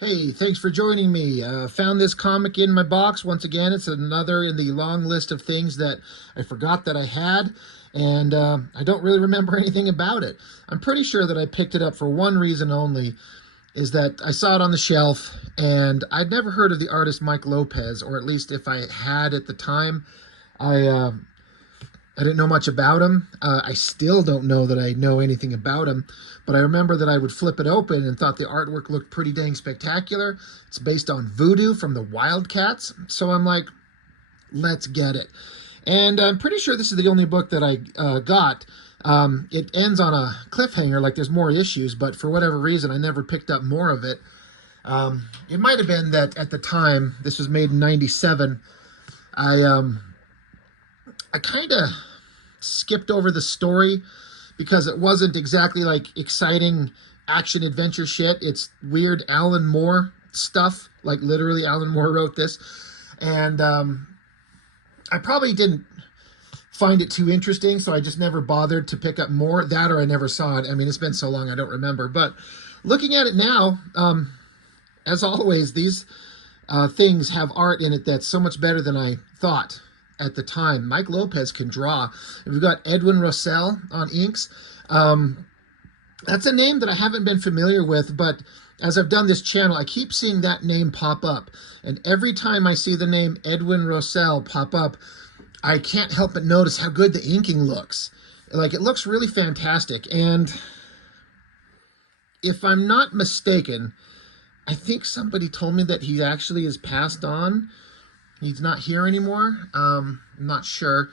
Hey, thanks for joining me. Found this comic in my box. Once again, it's another in the long list of things that I forgot that I had, and I don't really remember anything about it. I'm pretty sure that I picked it up for one reason only, is that I saw it on the shelf, and I'd never heard of the artist Mike Lopez, or at least if I had at the time, I I didn't know much about him. I still don't know that I know anything about him, but I remember that I would flip it open and thought the artwork looked pretty dang spectacular. It's based on VOODOO from the Wildcats, so I'm like, let's get it. And I'm pretty sure this is the only book that I got. It ends on a cliffhanger, like there's more issues, but for whatever reason, I never picked up more of it. It might have been that at the time, this was made in '97, I kind of skipped over the story because it wasn't exactly like exciting action adventure shit. It's weird Alan Moore stuff, like literally Alan Moore wrote this. And I probably didn't find it too interesting, so I just never bothered to pick up more. That or I never saw it. I mean, it's been so long I don't remember. But looking at it now, as always, these things have art in it that's so much better than I thought at the time. Mike Lopez can draw. We've got Edwin Rossell on inks. That's a name that I haven't been familiar with, but as I've done this channel, I keep seeing that name pop up. And every time I see the name Edwin Rossell pop up, I can't help but notice how good the inking looks. Like, it looks really fantastic. And if I'm not mistaken, I think somebody told me that he actually is passed on. He's not here anymore. I'm not sure,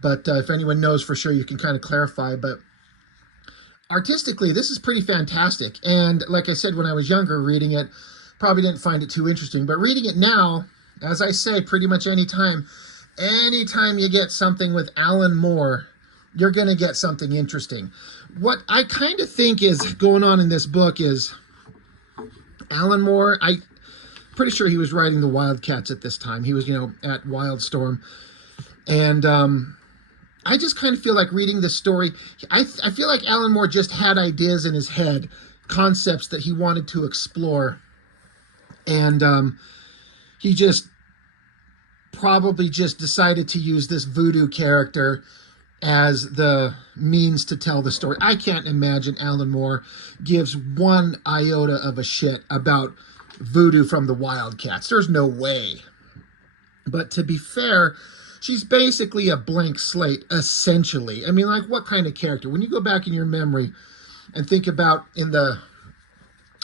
but if anyone knows for sure, you can kind of clarify. But artistically, this is pretty fantastic. And like I said, when I was younger reading it, probably didn't find it too interesting. But reading it now, as I say, pretty much anytime you get something with Alan Moore, you're going to get something interesting. What I kind of think is going on in this book is Alan Moore, pretty sure he was writing the Wildcats at this time. He was, at Wildstorm. And I just kind of feel like reading this story, I feel like Alan Moore just had ideas in his head, concepts that he wanted to explore. And he just probably just decided to use this voodoo character as the means to tell the story. I can't imagine Alan Moore gives one iota of a shit about VOODOO from the Wildcats. There's no way. But to be fair, she's basically a blank slate, essentially. I mean, like, what kind of character? When you go back in your memory and think about in the,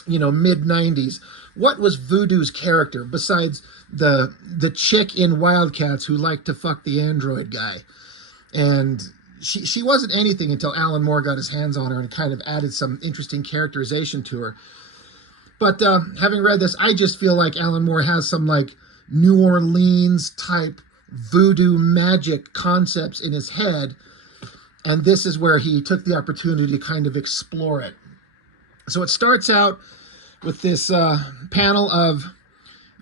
mid-90s, what was VOODOO's character besides the chick in Wildcats who liked to fuck the android guy? And she wasn't anything until Alan Moore got his hands on her and kind of added some interesting characterization to her. But having read this, I just feel like Alan Moore has some like New Orleans type voodoo magic concepts in his head. And this is where he took the opportunity to kind of explore it. So it starts out with this panel of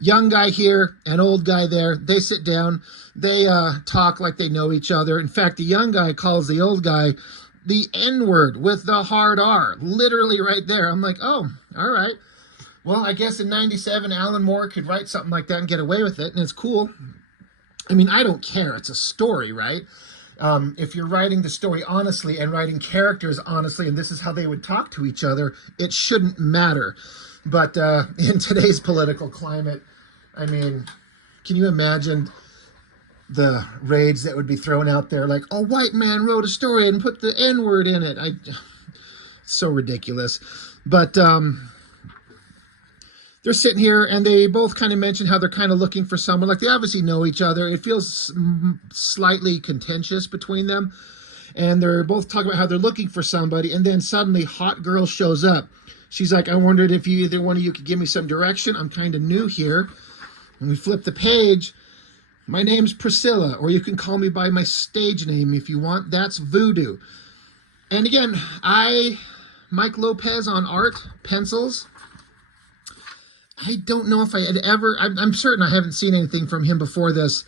young guy here and old guy there. They sit down. They talk like they know each other. In fact, the young guy calls the old guy the N-word with the hard R. Literally right there. I'm like, oh, all right. Well, I guess in '97, Alan Moore could write something like that and get away with it, and it's cool. I mean, I don't care. It's a story, right? If you're writing the story honestly and writing characters honestly, and this is how they would talk to each other, it shouldn't matter. But in today's political climate, I mean, can you imagine the raids that would be thrown out there? Like, a white man wrote a story and put the N-word in it. It's so ridiculous. But they're sitting here and they both kind of mention how they're kind of looking for someone. Like, they obviously know each other. It feels slightly contentious between them. And they're both talking about how they're looking for somebody. And then suddenly Hot Girl shows up. She's like, I wondered if either one of you could give me some direction. I'm kind of new here. And we flip the page. My name's Priscilla, or you can call me by my stage name if you want. That's VOODOO. And again, Mike Lopez on art, pencils. I don't know if I had ever, I'm certain I haven't seen anything from him before this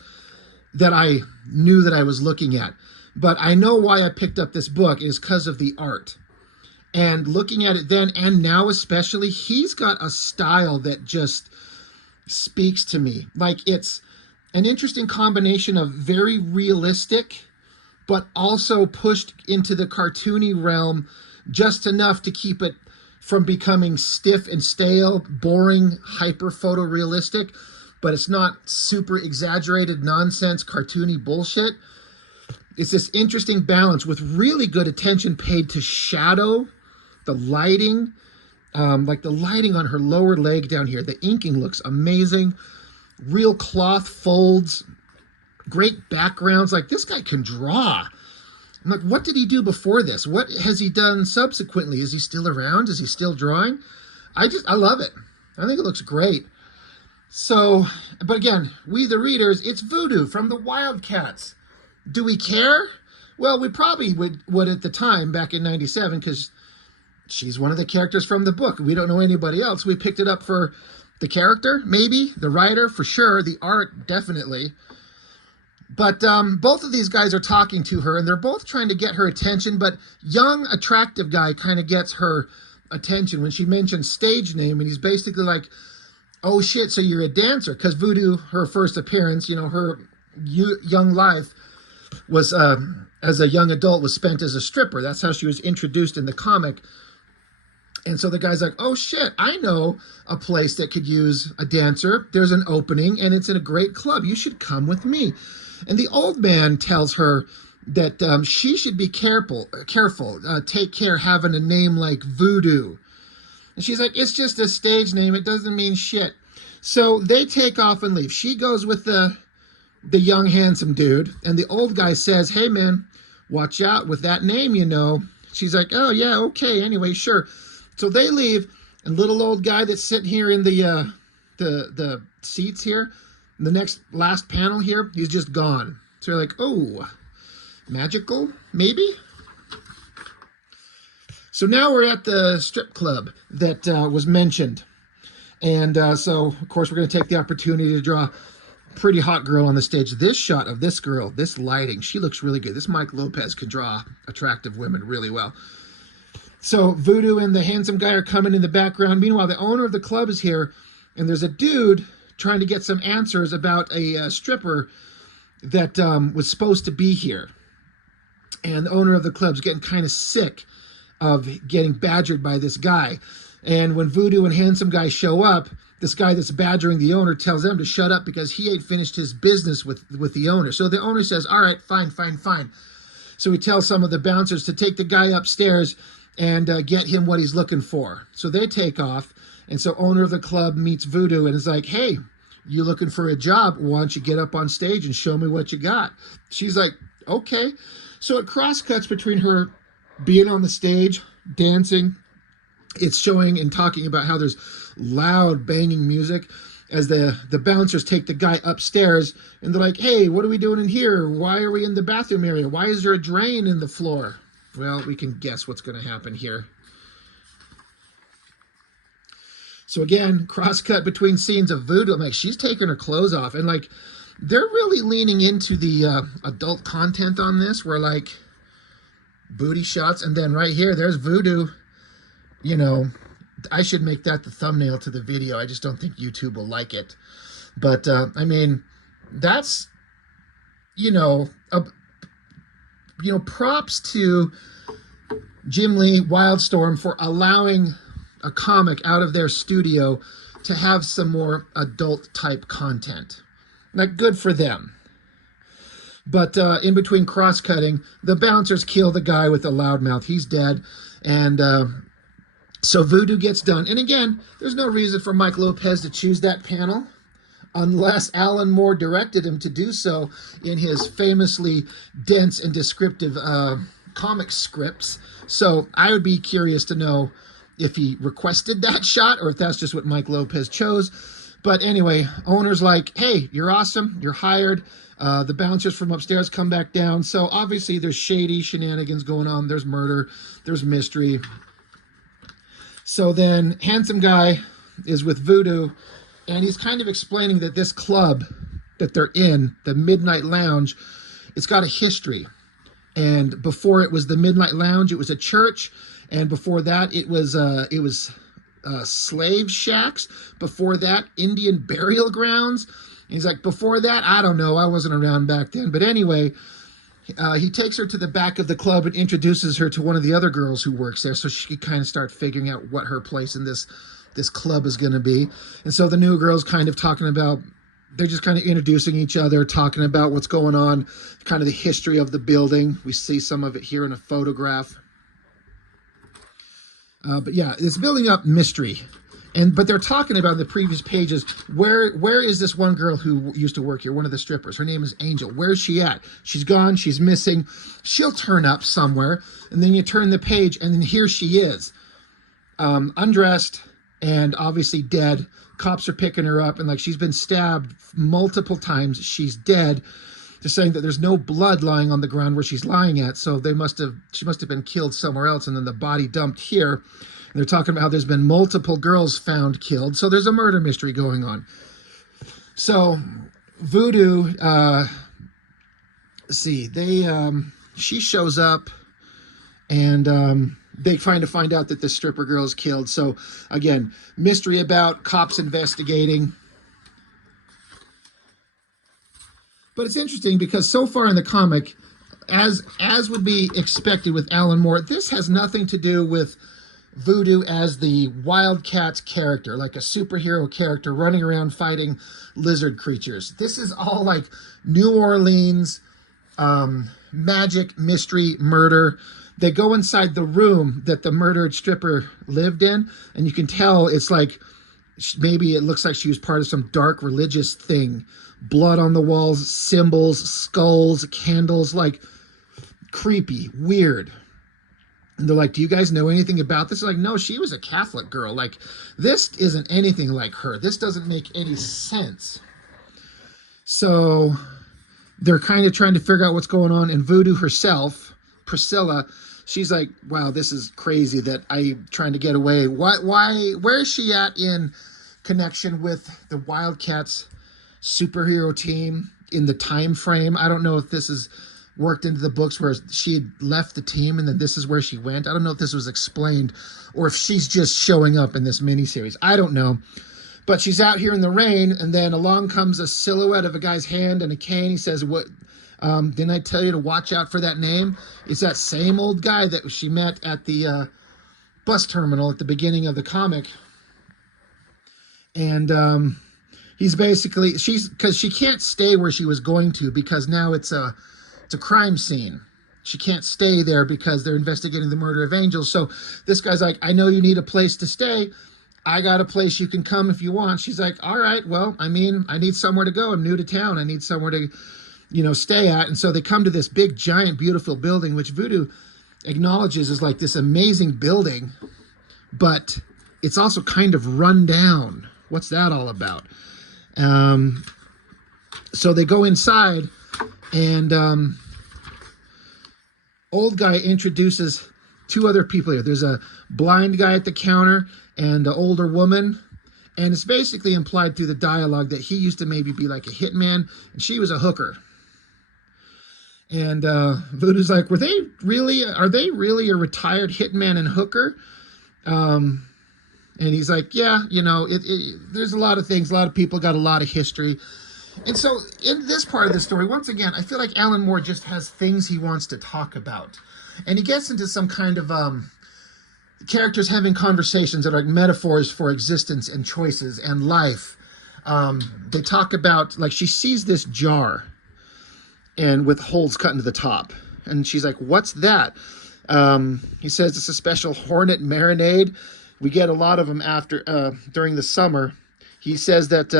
that I knew that I was looking at. But I know why I picked up this book is because of the art. And looking at it then and now especially, he's got a style that just speaks to me. Like, it's an interesting combination of very realistic, but also pushed into the cartoony realm just enough to keep it from becoming stiff and stale, boring, hyper photorealistic, but it's not super exaggerated nonsense, cartoony bullshit. It's this interesting balance with really good attention paid to shadow, the lighting, like the lighting on her lower leg down here. The inking looks amazing. Real cloth folds, great backgrounds. Like, this guy can draw. I'm like, what did he do before this? What has he done subsequently? Is he still around? Is he still drawing? I love it. I think it looks great. So, but again, we the readers, it's Voodoo from the Wildcats. Do we care? Well, we probably would at the time, back in 97, because she's one of the characters from the book. We don't know anybody else. We picked it up for the character, maybe. The writer, for sure. The art, definitely. But both of these guys are talking to her, and they're both trying to get her attention, but young, attractive guy kind of gets her attention when she mentions stage name, and he's basically like, oh shit, so you're a dancer. Because Voodoo, her first appearance, you know, her young life was, as a young adult, was spent as a stripper. That's how she was introduced in the comic. And so the guy's like, oh shit, I know a place that could use a dancer. There's an opening, and it's in a great club. You should come with me. And the old man tells her that she should be careful, take care having a name like Voodoo. And she's like, it's just a stage name. It doesn't mean shit. So they take off and leave. She goes with the young, handsome dude. And the old guy says, hey, man, watch out with that name, you know. She's like, oh, yeah, okay, anyway, sure. So they leave. And little old guy that's sitting here in the seats here, the last panel here, he's just gone. So you're like, oh, magical, maybe? So now we're at the strip club that was mentioned. And so, of course, we're going to take the opportunity to draw a pretty hot girl on the stage. This shot of this girl, this lighting, she looks really good. This Mike Lopez can draw attractive women really well. So Voodoo and the handsome guy are coming in the background. Meanwhile, the owner of the club is here, and there's a dude trying to get some answers about a stripper that was supposed to be here. And the owner of the club's getting kind of sick of getting badgered by this guy. And when Voodoo and handsome guy show up, this guy that's badgering the owner tells them to shut up because he ain't finished his business with the owner. So the owner says, all right, fine. So he tells some of the bouncers to take the guy upstairs and get him what he's looking for. So they take off. And so owner of the club meets Voodoo and is like, hey, you looking for a job? Why don't you get up on stage and show me what you got? She's like, okay. So it cross-cuts between her being on the stage, dancing. It's showing and talking about how there's loud banging music as the bouncers take the guy upstairs, and they're like, hey, what are we doing in here? Why are we in the bathroom area? Why is there a drain in the floor? Well, we can guess what's going to happen here. So again, cross-cut between scenes of Voodoo. I'm like, she's taking her clothes off, and like, they're really leaning into the adult content on this, where like booty shots, and then right here, there's Voodoo. You know, I should make that the thumbnail to the video. I just don't think YouTube will like it. But, I mean, that's, props to Jim Lee, Wildstorm, for allowing a comic out of their studio to have some more adult-type content. Like, good for them. But in between cross-cutting, the bouncers kill the guy with the loudmouth. He's dead. And so Voodoo gets done. And again, there's no reason for Mike Lopez to choose that panel unless Alan Moore directed him to do so in his famously dense and descriptive comic scripts. So I would be curious to know if he requested that shot or if that's just what Mike Lopez chose. But anyway, owner's like, hey, you're awesome. You're hired. The bouncers from upstairs come back down. So obviously there's shady shenanigans going on. There's murder. There's mystery. So then handsome guy is with Voodoo, and he's kind of explaining that this club that they're in, the Midnight Lounge, it's got a history. And before it was the Midnight Lounge, it was a church, And before that, it was slave shacks. Before that, Indian burial grounds. And he's like, before that, I don't know. I wasn't around back then. But anyway, he takes her to the back of the club and introduces her to one of the other girls who works there, so she could kind of start figuring out what her place in this club is going to be. And so the new girl's kind of talking about, they're just kind of introducing each other, talking about what's going on, kind of the history of the building. We see some of it here in a photograph. But yeah, it's building up mystery. But they're talking about in the previous pages, where is this one girl who used to work here, one of the strippers? Her name is Angel. Where's she at? She's gone. She's missing. She'll turn up somewhere. And then you turn the page, and then here she is, undressed and obviously dead. Cops are picking her up, and like she's been stabbed multiple times. She's dead. They're saying that there's no blood lying on the ground where she's lying at, so she must have been killed somewhere else, and then the body dumped here. And they're talking about how there's been multiple girls found killed, so there's a murder mystery going on. So Voodoo, she shows up, and they find out that the stripper girl is killed. So again, mystery about cops investigating. But it's interesting because so far in the comic, as would be expected with Alan Moore, this has nothing to do with Voodoo as the Wildcats character, like a superhero character running around fighting lizard creatures. This is all like New Orleans, magic, mystery, murder. They go inside the room that the murdered stripper lived in, and you can tell it's like, maybe it looks like she was part of some dark religious thing. Blood on the walls, symbols, skulls, candles, like creepy, weird. And they're like, do you guys know anything about this? They're like, no, she was a Catholic girl. Like, this isn't anything like her. This doesn't make any sense. So they're kind of trying to figure out what's going on. And Voodoo herself, Priscilla, she's like, wow, this is crazy that I'm trying to get away. Where is she at in connection with the Wildcats superhero team in the time frame? I don't know if this is worked into the books where she had left the team and then this is where she went. I don't know if this was explained or if she's just showing up in this miniseries. I don't know. But she's out here in the rain, and then along comes a silhouette of a guy's hand and a cane. He says, "What? Didn't I tell you to watch out for that name?" It's that same old guy that she met at the bus terminal at the beginning of the comic. And he's basically, because she can't stay where she was going to because now it's a crime scene. She can't stay there because they're investigating the murder of Angel. So this guy's like, I know you need a place to stay. I got a place you can come if you want. She's like, all right, well, I mean, I need somewhere to go. I'm new to town. I need somewhere to, stay at. And so they come to this big, giant, beautiful building, which Voodoo acknowledges is like this amazing building, but it's also kind of run down. What's that all about? So they go inside, and old guy introduces two other people here. There's a blind guy at the counter and an older woman. And it's basically implied through the dialogue that he used to maybe be like a hitman and she was a hooker. And Voodoo's like, are they really a retired hitman and hooker? And he's like, yeah, there's a lot of things. A lot of people got a lot of history. And so in this part of the story, once again, I feel like Alan Moore just has things he wants to talk about. And he gets into some kind of characters having conversations that are like metaphors for existence and choices and life. They talk about, like, she sees this jar and with holes cut into the top. And she's like, what's that? He says it's a special hornet marinade. We get a lot of them during the summer. He says that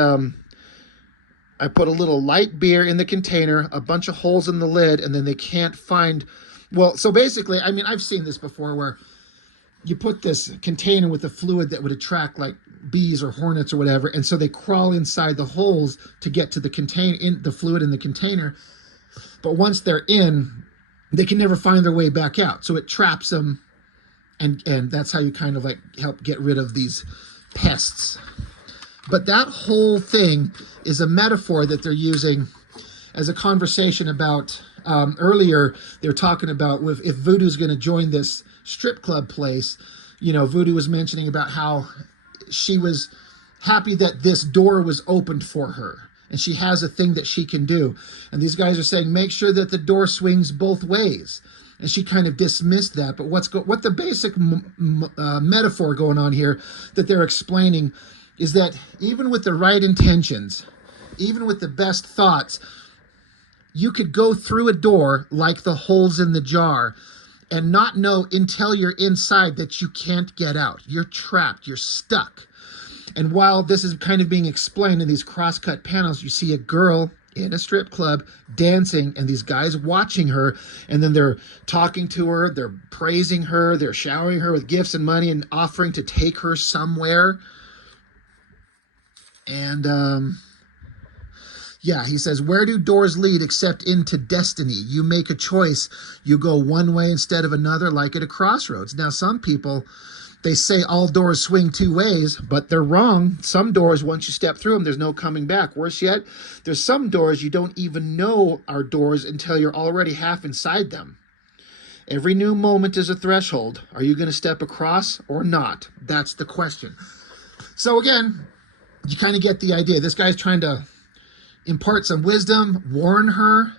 I put a little light beer in the container, a bunch of holes in the lid, and then they can't find... Well, so basically, I mean, I've seen this before where you put this container with a fluid that would attract like bees or hornets or whatever, and so they crawl inside the holes to get to the fluid in the container. But once they're in, they can never find their way back out. So it traps them, and that's how you kind of like help get rid of these pests. But that whole thing is a metaphor that they're using as a conversation about, earlier they were talking about if Voodoo's going to join this strip club place, you know, Voodoo was mentioning about how she was happy that this door was opened for her. And she has a thing that she can do. And these guys are saying, make sure that the door swings both ways. And she kind of dismissed that. But what the basic metaphor going on here that they're explaining is that even with the right intentions, even with the best thoughts, you could go through a door like the holes in the jar and not know until you're inside that you can't get out. You're trapped. You're stuck. And while this is kind of being explained in these cross-cut panels, you see a girl in a strip club dancing and these guys watching her, and then they're talking to her, they're praising her, they're showering her with gifts and money and offering to take her somewhere. And yeah, he says, where do doors lead except into destiny? You make a choice. You go one way instead of another, like at a crossroads. Now, some people, they say all doors swing two ways, but they're wrong. Some doors, once you step through them, there's no coming back. Worse yet, there's some doors you don't even know are doors until you're already half inside them. Every new moment is a threshold. Are you going to step across or not? That's the question. So again, you kind of get the idea. This guy's trying to impart some wisdom, warn her,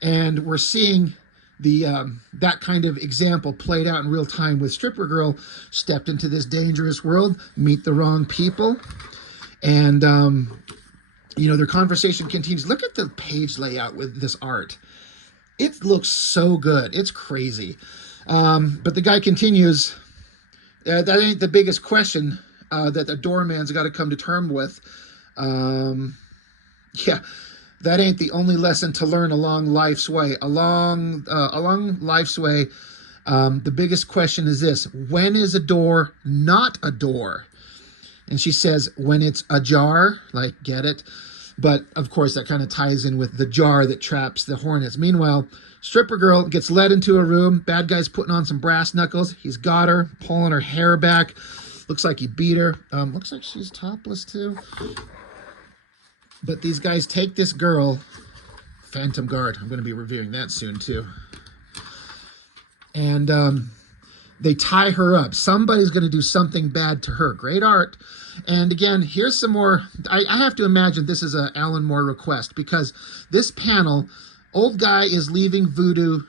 and we're seeing the that kind of example played out in real time with stripper girl stepped into this dangerous world, meet the wrong people, and you know, their conversation continues. Look at the page layout with this art. It looks so good. It's crazy. But the guy continues, that ain't the biggest question that the doorman's got to come to terms with. Yeah, that ain't the only lesson to learn along life's way. Along life's way, the biggest question is this: when is a door not a door? And she says, when it's ajar, like, get it? But of course, that kind of ties in with the jar that traps the hornets. Meanwhile, stripper girl gets led into a room. Bad guy's putting on some brass knuckles. He's got her, pulling her hair back. Looks like he beat her. Looks like she's topless too. But these guys take this girl, Phantom Guard. I'm going to be reviewing that soon too. And they tie her up. Somebody's going to do something bad to her. Great art. And again, here's some more. I have to imagine this is a Alan Moore request, because this panel, old guy is leaving Voodoo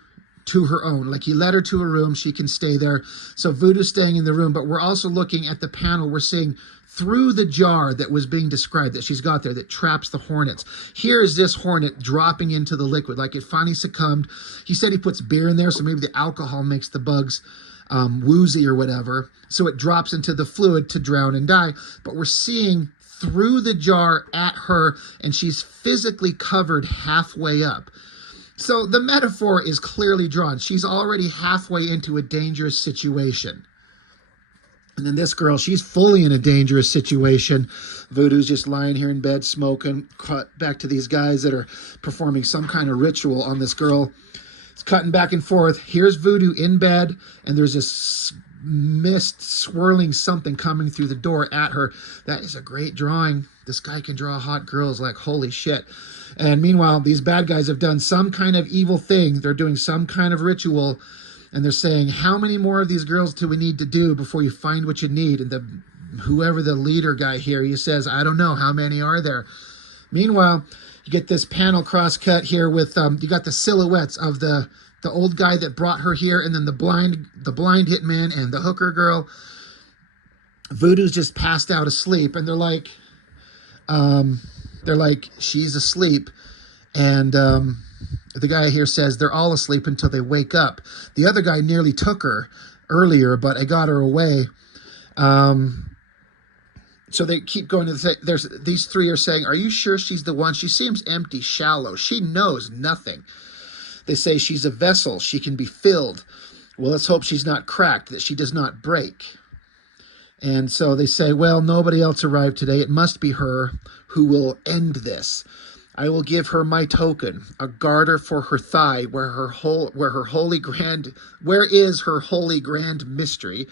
to her own. Like, he led her to a room. She can stay there. So Voodoo's staying in the room. But we're also looking at the panel. We're seeing through the jar that was being described, that she's got there, that traps the hornets. Here is this hornet dropping into the liquid, like it finally succumbed. He said he puts beer in there, so maybe the alcohol makes the bugs woozy or whatever. So it drops into the fluid to drown and die. But we're seeing through the jar at her, and she's physically covered halfway up. So the metaphor is clearly drawn. She's already halfway into a dangerous situation. And then this girl, she's fully in a dangerous situation. Voodoo's just lying here in bed smoking. Cut back to these guys that are performing some kind of ritual on this girl. It's cutting back and forth. Here's Voodoo in bed, and there's this mist swirling something coming through the door at her. That is a great drawing. This guy can draw hot girls like holy shit. And meanwhile, these bad guys have done some kind of evil thing. They're doing some kind of ritual. And they're saying, how many more of these girls do we need to do before you find what you need? And whoever the leader guy here, he says, I don't know, how many are there? Meanwhile, you get this panel cross-cut here with, you got the silhouettes of the old guy that brought her here, and then the blind hitman and the hooker girl. Voodoo's just passed out asleep, and they're like, she's asleep. And the guy here says they're all asleep until they wake up. The other guy nearly took her earlier, but I got her away. So they keep going to these three are saying, are you sure she's the one? She seems empty, shallow. She knows nothing. They say she's a vessel. She can be filled. Well, let's hope she's not cracked, that she does not break. And so they say, well, nobody else arrived today. It must be her who will end this. I will give her my token, a garter for her thigh, where is her holy grand mystery.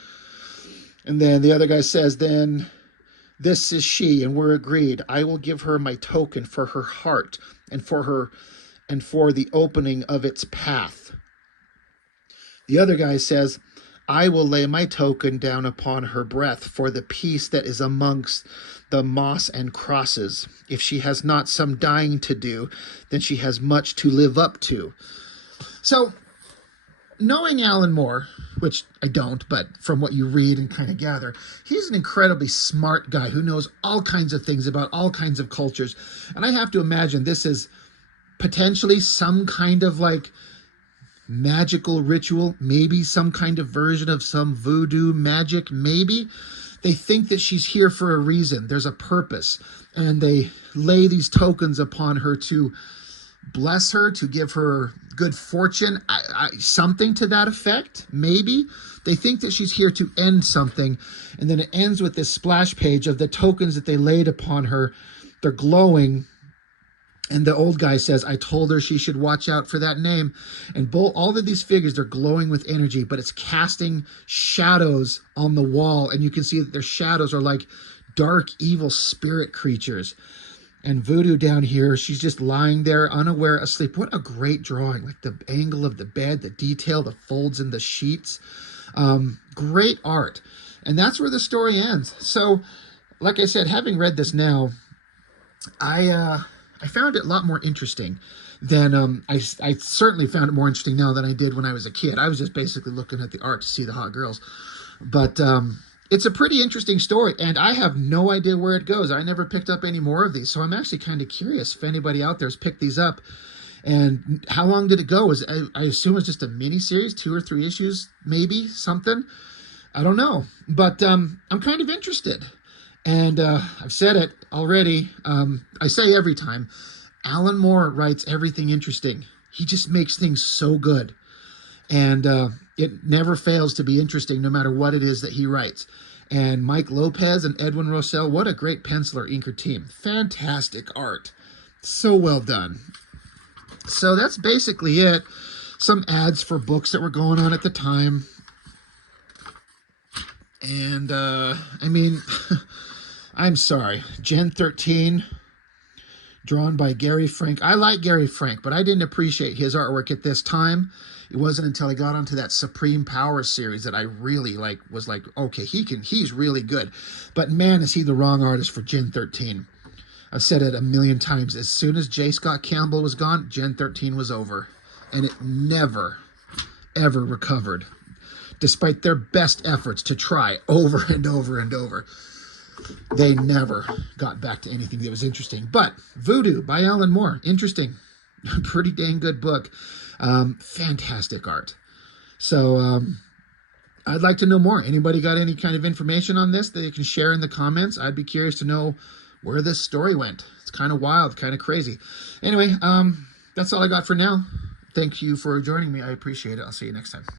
And then the other guy says, then this is she, and we're agreed. I will give her my token for her heart and for the opening of its path. The other guy says, I will lay my token down upon her breath for the peace that is amongst the moss and crosses. If she has not some dying to do, then she has much to live up to. So, knowing Alan Moore, which I don't, but from what you read and kind of gather, he's an incredibly smart guy who knows all kinds of things about all kinds of cultures. And I have to imagine this is potentially some kind of like magical ritual, maybe some kind of version of some voodoo magic, maybe. They think that she's here for a reason. There's a purpose. And they lay these tokens upon her to bless her, to give her good fortune, something to that effect, maybe. They think that she's here to end something, and then it ends with this splash page of the tokens that they laid upon her. They're glowing, and the old guy says, I told her she should watch out for that name. And all of these figures, they're glowing with energy, but it's casting shadows on the wall, and you can see that their shadows are like dark, evil spirit creatures. And Voodoo down here, she's just lying there, unaware, asleep. What a great drawing. Like the angle of the bed, the detail, the folds in the sheets. Great art. And that's where the story ends. So, like I said, having read this now, I found it a lot more interesting than, I certainly found it more interesting now than I did when I was a kid. I was just basically looking at the art to see the hot girls. But it's a pretty interesting story, and I have no idea where it goes. I never picked up any more of these, so I'm actually kind of curious if anybody out there has picked these up. And how long did it go? I assume it's just a mini-series, 2 or 3 issues, maybe, something. I don't know, but I'm kind of interested. And I've said it already. I say every time, Alan Moore writes everything interesting. He just makes things so good. And it never fails to be interesting no matter what it is that he writes. And Mike Lopez and Edwin Rossell, what a great penciler inker team. Fantastic art. So well done. So that's basically it. Some ads for books that were going on at the time. And, I mean, I'm sorry. Gen 13, drawn by Gary Frank. I like Gary Frank, but I didn't appreciate his artwork at this time. It wasn't until I got onto that Supreme Power series that I really was like, okay, he's really good. But man, is he the wrong artist for Gen 13. I've said it a million times. As soon as J. Scott Campbell was gone, Gen 13 was over. And it never, ever recovered, despite their best efforts to try over and over and over. They never got back to anything that was interesting. But Voodoo by Alan Moore, interesting. Pretty dang good book. Fantastic art. So I'd like to know more. Anybody got any kind of information on this that you can share in the comments? I'd be curious to know where this story went. It's kind of wild, kind of crazy. Anyway, that's all I got for now. Thank you for joining me. I appreciate it. I'll see you next time.